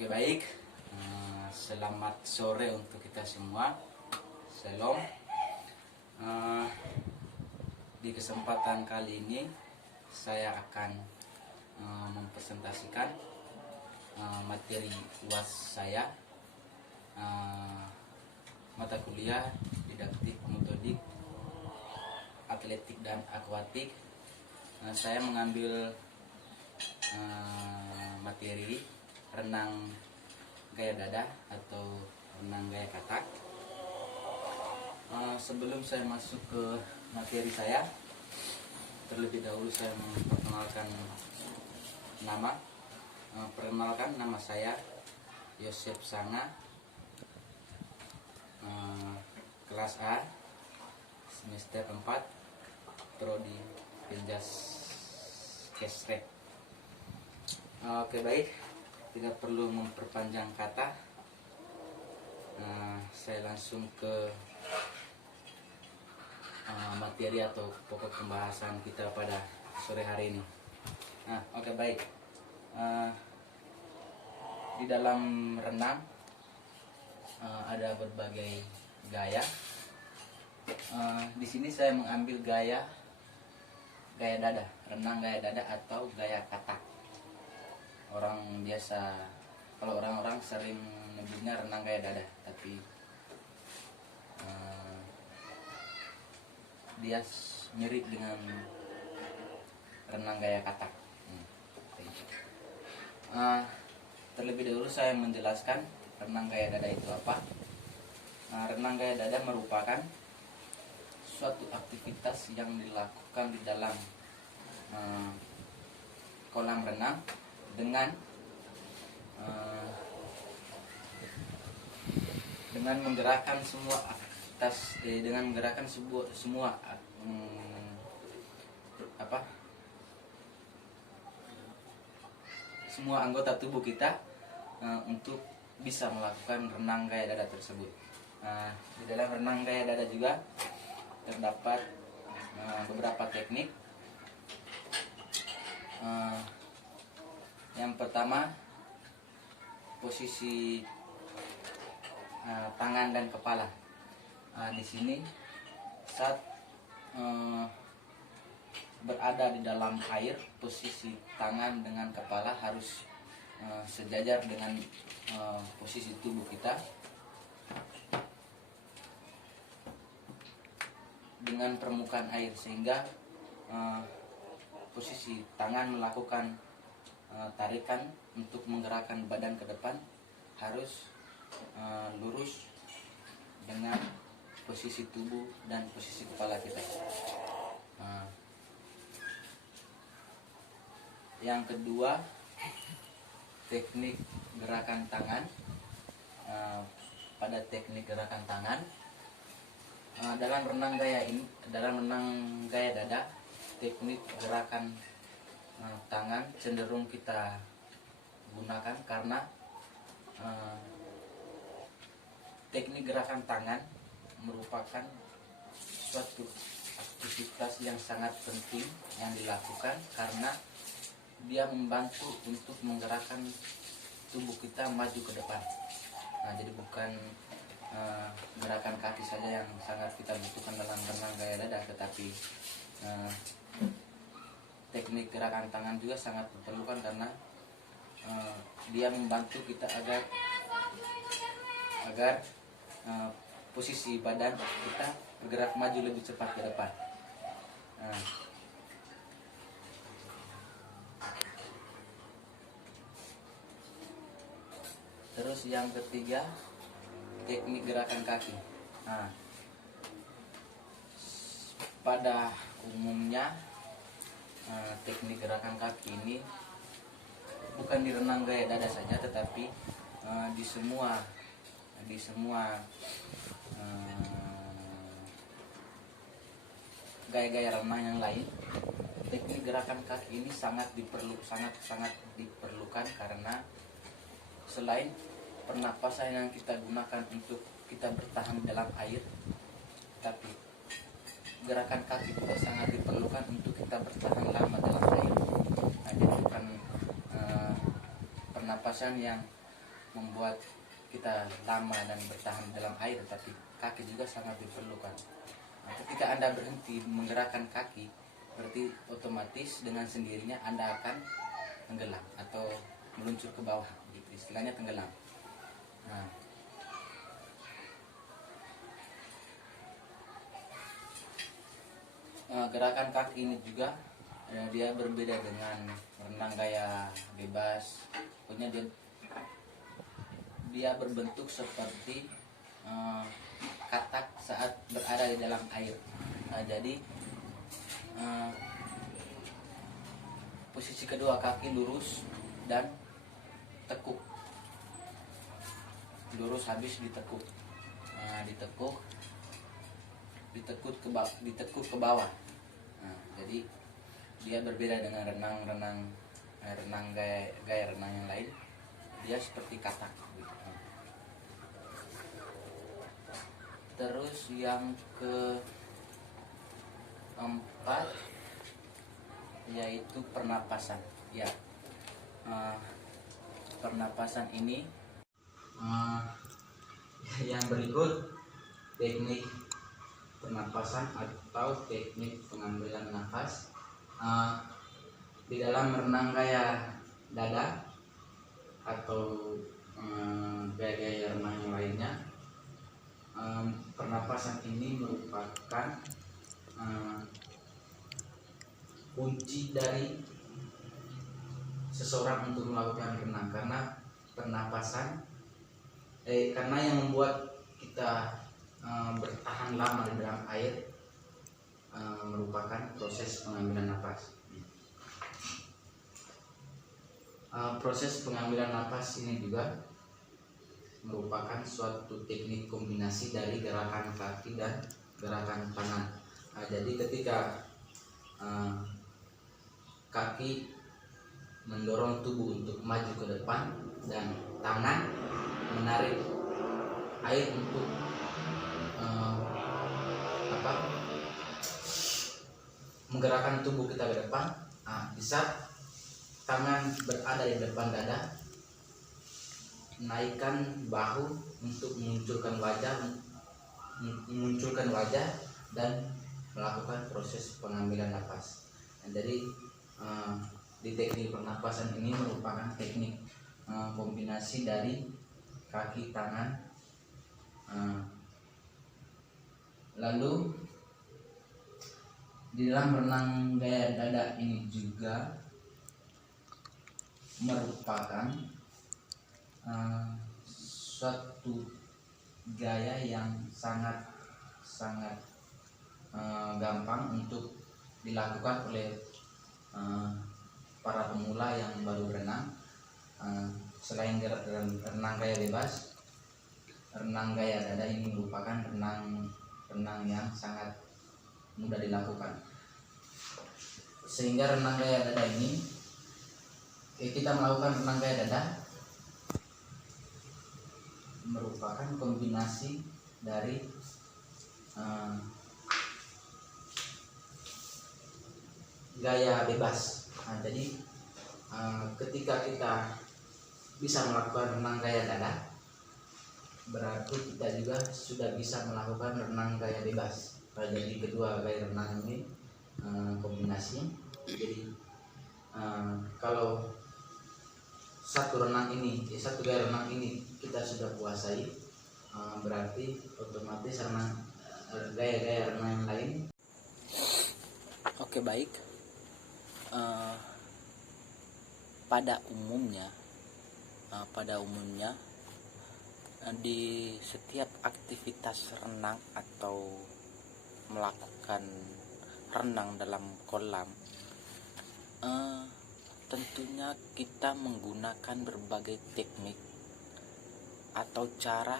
Oke baik, selamat sore untuk kita semua. Shalom. Di kesempatan kali ini saya akan mempresentasikan materi UAS saya, mata kuliah didaktik metodik atletik dan akuatik. Saya mengambil materi renang gaya dada atau renang gaya katak. Sebelum saya masuk ke materi saya, terlebih dahulu saya memperkenalkan nama. Perkenalkan, nama saya Yosef Sanga, kelas A, semester 4, prodi Penjas Kesrek. Oke baik, tidak perlu memperpanjang kata. Saya langsung ke materi atau pokok pembahasan kita pada sore hari ini. Oke baik. Di dalam renang ada berbagai gaya. Di sini saya mengambil gaya dada, renang gaya dada atau gaya katak. Orang biasa, kalau orang-orang sering menyebutnya renang gaya dada, tapi dia mirip dengan renang gaya katak. Terlebih dahulu saya menjelaskan renang gaya dada itu apa. Renang gaya dada merupakan suatu aktivitas yang dilakukan di dalam kolam renang dengan menggerakkan semua aktivitas, dengan menggerakkan semua anggota tubuh kita untuk bisa melakukan renang gaya dada tersebut. Di dalam renang gaya dada juga terdapat beberapa teknik. Yang pertama, posisi tangan dan kepala. Di sini saat berada di dalam air, posisi tangan dengan kepala harus sejajar dengan posisi tubuh kita dengan permukaan air, sehingga posisi tangan melakukan tarikan untuk menggerakkan badan ke depan harus lurus dengan posisi tubuh dan posisi kepala kita. Yang kedua, teknik gerakan tangan. Pada teknik gerakan tangan dalam renang gaya dada, teknik gerakan tangan cenderung kita gunakan karena teknik gerakan tangan merupakan suatu aktivitas yang sangat penting yang dilakukan karena dia membantu untuk menggerakkan tubuh kita maju ke depan. Jadi bukan gerakan kaki saja yang sangat kita butuhkan dalam renang gaya dada, tetapi teknik gerakan tangan juga sangat diperlukan karena dia membantu kita agar posisi badan kita bergerak maju lebih cepat ke depan. Terus yang ketiga, teknik gerakan kaki. Pada umumnya teknik gerakan kaki ini bukan di renang gaya dada saja, tetapi di semua gaya-gaya renang yang lain. Teknik gerakan kaki ini sangat diperlukan karena selain pernapasan yang kita gunakan untuk kita bertahan dalam air, tapi gerakan kaki juga sangat diperlukan untuk kita bertahan lama dalam air. Jadi bukan pernapasan yang membuat kita lama dan bertahan dalam air, tapi kaki juga sangat diperlukan. Nah, ketika Anda berhenti menggerakkan kaki, berarti otomatis dengan sendirinya Anda akan tenggelam atau meluncur ke bawah, gitu istilahnya tenggelam. Nah, gerakan kaki ini juga dia berbeda dengan renang gaya bebas. Pokoknya dia berbentuk seperti katak saat berada di dalam air. Jadi posisi kedua, kaki lurus dan tekuk. Lurus habis ditekuk. Ditekuk ke bawah. Nah, jadi dia berbeda dengan renang gaya renang yang lain. Dia seperti katak gitu. Terus yang keempat yaitu pernapasan. Ya, pernapasan ini yang berikut teknik pernapasan atau teknik pengambilan nafas di dalam renang gaya dada atau gaya-gaya renang yang lainnya. Pernapasan ini merupakan kunci dari seseorang untuk melakukan renang, karena pernapasan karena yang membuat kita bertahan lama di dalam air merupakan proses pengambilan nafas. Proses pengambilan nafas ini juga merupakan suatu teknik kombinasi dari gerakan kaki dan gerakan tangan. Jadi ketika kaki mendorong tubuh untuk maju ke depan dan tangan menarik air untuk menggerakkan tubuh kita ke depan. Di saat tangan berada di depan dada, naikkan bahu untuk memunculkan wajah dan melakukan proses pengambilan nafas. Jadi di teknik pernapasan ini merupakan teknik kombinasi dari kaki, tangan. Lalu di dalam renang gaya dada ini juga merupakan suatu gaya yang sangat gampang untuk dilakukan oleh para pemula yang baru berenang. Selain renang gaya bebas, renang gaya dada ini merupakan renang yang sangat mudah dilakukan. Sehingga renang gaya dada ini, kita melakukan renang gaya dada merupakan kombinasi dari gaya bebas. Jadi ketika kita bisa melakukan renang gaya dada, berarti kita juga sudah bisa melakukan renang gaya bebas. Jadi kedua gaya renang ini kombinasi. Jadi kalau satu gaya renang ini kita sudah kuasai, berarti otomatis renang gaya-gaya renang yang lain. Oke, baik. Pada umumnya di setiap aktivitas renang atau melakukan renang dalam kolam, tentunya kita menggunakan berbagai teknik atau cara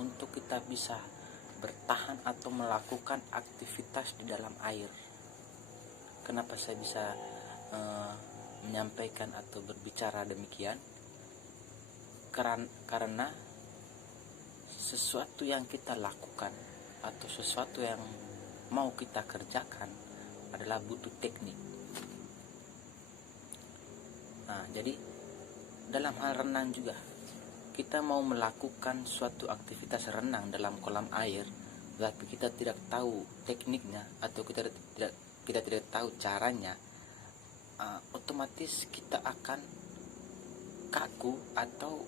untuk kita bisa bertahan atau melakukan aktivitas di dalam air. Kenapa saya bisa menyampaikan atau berbicara demikian? Karena sesuatu yang kita lakukan atau sesuatu yang mau kita kerjakan adalah butuh teknik. Nah, jadi dalam hal renang juga kita mau melakukan suatu aktivitas renang dalam kolam air, tapi kita tidak tahu tekniknya atau kita tidak tahu caranya, otomatis kita akan kaku atau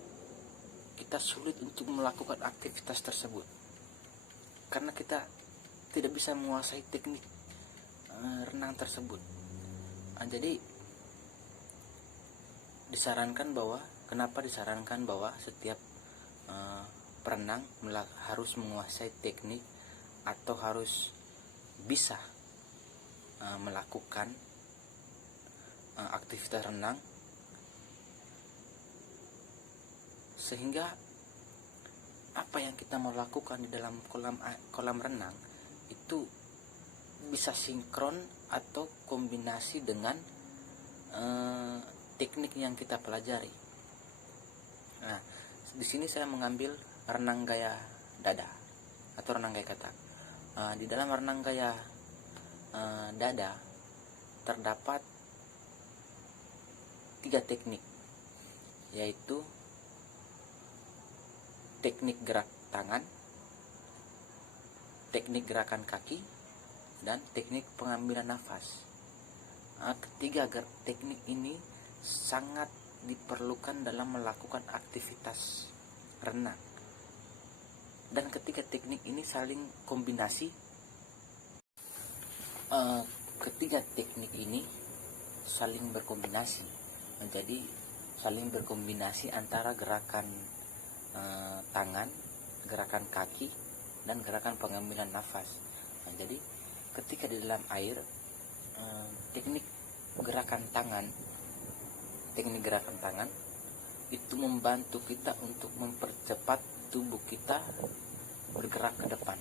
kita sulit untuk melakukan aktivitas tersebut karena kita tidak bisa menguasai teknik renang tersebut. Jadi kenapa disarankan bahwa setiap perenang harus menguasai teknik atau harus bisa melakukan aktivitas renang, sehingga apa yang kita mau lakukan di dalam kolam renang itu bisa sinkron atau kombinasi dengan teknik yang kita pelajari. Nah, di sini saya mengambil renang gaya dada atau renang gaya katak. Di dalam renang gaya dada terdapat 3 teknik, yaitu teknik gerak tangan, teknik gerakan kaki, dan teknik pengambilan nafas. Ketiga teknik ini sangat diperlukan dalam melakukan aktivitas renang, dan ketiga teknik ini saling kombinasi. Ketiga teknik ini saling berkombinasi, jadi saling berkombinasi antara gerakan tangan, gerakan kaki, dan gerakan pengambilan nafas. Jadi ketika di dalam air, teknik gerakan tangan itu membantu kita untuk mempercepat tubuh kita bergerak ke depan.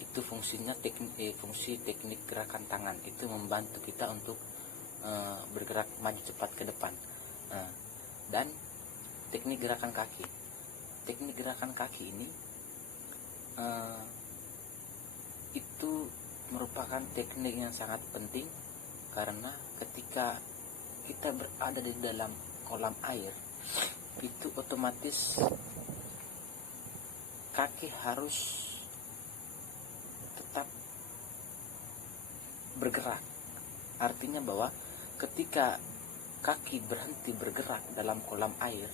Itu fungsinya fungsi teknik gerakan tangan itu membantu kita untuk bergerak maju cepat ke depan. Dan teknik gerakan kaki ini itu merupakan teknik yang sangat penting, karena ketika kita berada di dalam kolam air itu otomatis kaki harus tetap bergerak. Artinya bahwa ketika kaki berhenti bergerak dalam kolam air,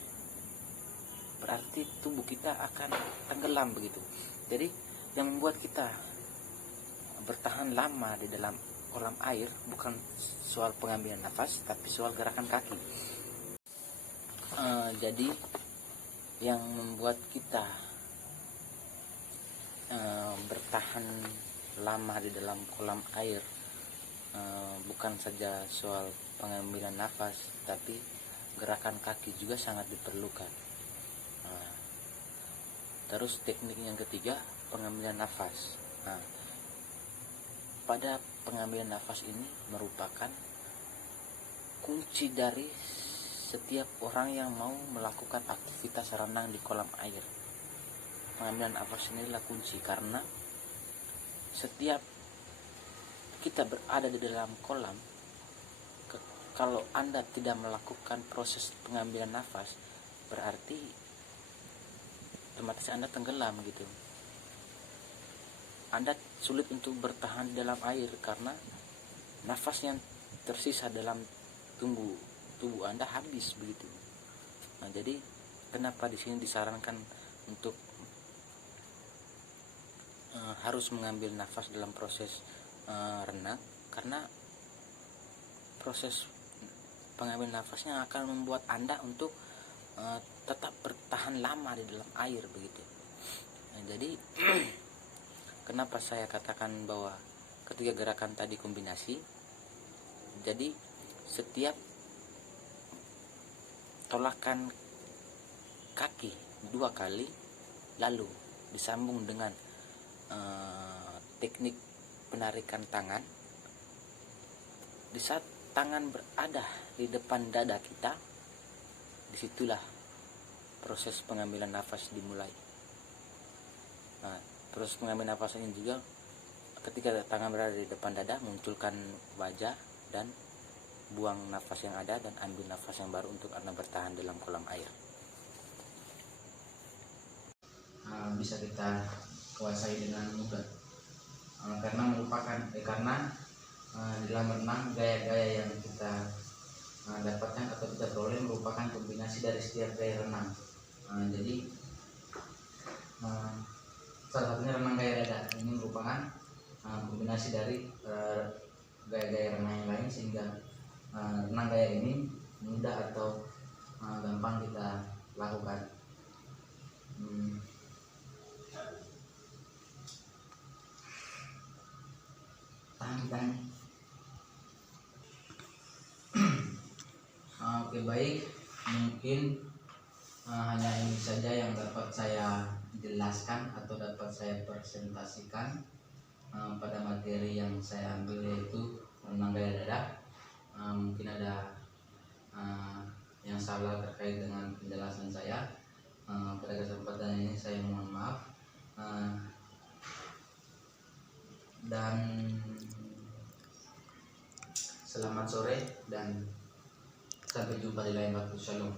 berarti tubuh kita akan tenggelam begitu. Jadi yang membuat kita bertahan lama di dalam kolam air bukan soal pengambilan nafas, tapi soal gerakan kaki. Jadi yang membuat kita bertahan lama di dalam kolam air bukan saja soal pengambilan nafas, tapi gerakan kaki juga sangat diperlukan. Terus teknik yang ketiga, pengambilan nafas. Pada pengambilan nafas ini merupakan kunci dari setiap orang yang mau melakukan aktivitas renang di kolam air. Pengambilan nafas inilah kunci, karena setiap kita berada di dalam kolam, kalau Anda tidak melakukan proses pengambilan nafas, berarti otomatis Anda tenggelam gitu. Anda sulit untuk bertahan di dalam air karena nafas yang tersisa dalam tubuh Anda habis begitu. Jadi kenapa di sini disarankan untuk harus mengambil nafas dalam proses renang, karena proses pengambilan nafasnya akan membuat Anda untuk tetap bertahan lama di dalam air begitu. Jadi kenapa saya katakan bahwa ketiga gerakan tadi kombinasi? Jadi setiap tolakan kaki 2 kali lalu disambung dengan teknik penarikan tangan, di saat tangan berada di depan dada kita, disitulah proses pengambilan nafas dimulai. Proses pengambilan nafas ini juga ketika tangan berada di depan dada, munculkan wajah dan buang nafas yang ada dan ambil nafas yang baru untuk Anda bertahan dalam kolam air. bisa kita kuasai dengan mudah. Karena di dalam renang gaya-gaya yang kita dapatkan atau kita peroleh merupakan kombinasi dari setiap gaya renang. Jadi salah satunya renang gaya dada ini merupakan kombinasi dari gaya-gaya renang yang lain, sehingga renang gaya ini mudah atau gampang kita lakukan. Tahan. Oke, baik, mungkin hanya ini saja yang dapat saya jelaskan atau dapat saya presentasikan pada materi yang saya ambil, yaitu renang gaya dada. Mungkin ada yang salah terkait dengan penjelasan saya. Pada kesempatan ini saya mohon maaf, dan selamat sore dan sampai jumpa di lain waktu. Shalom.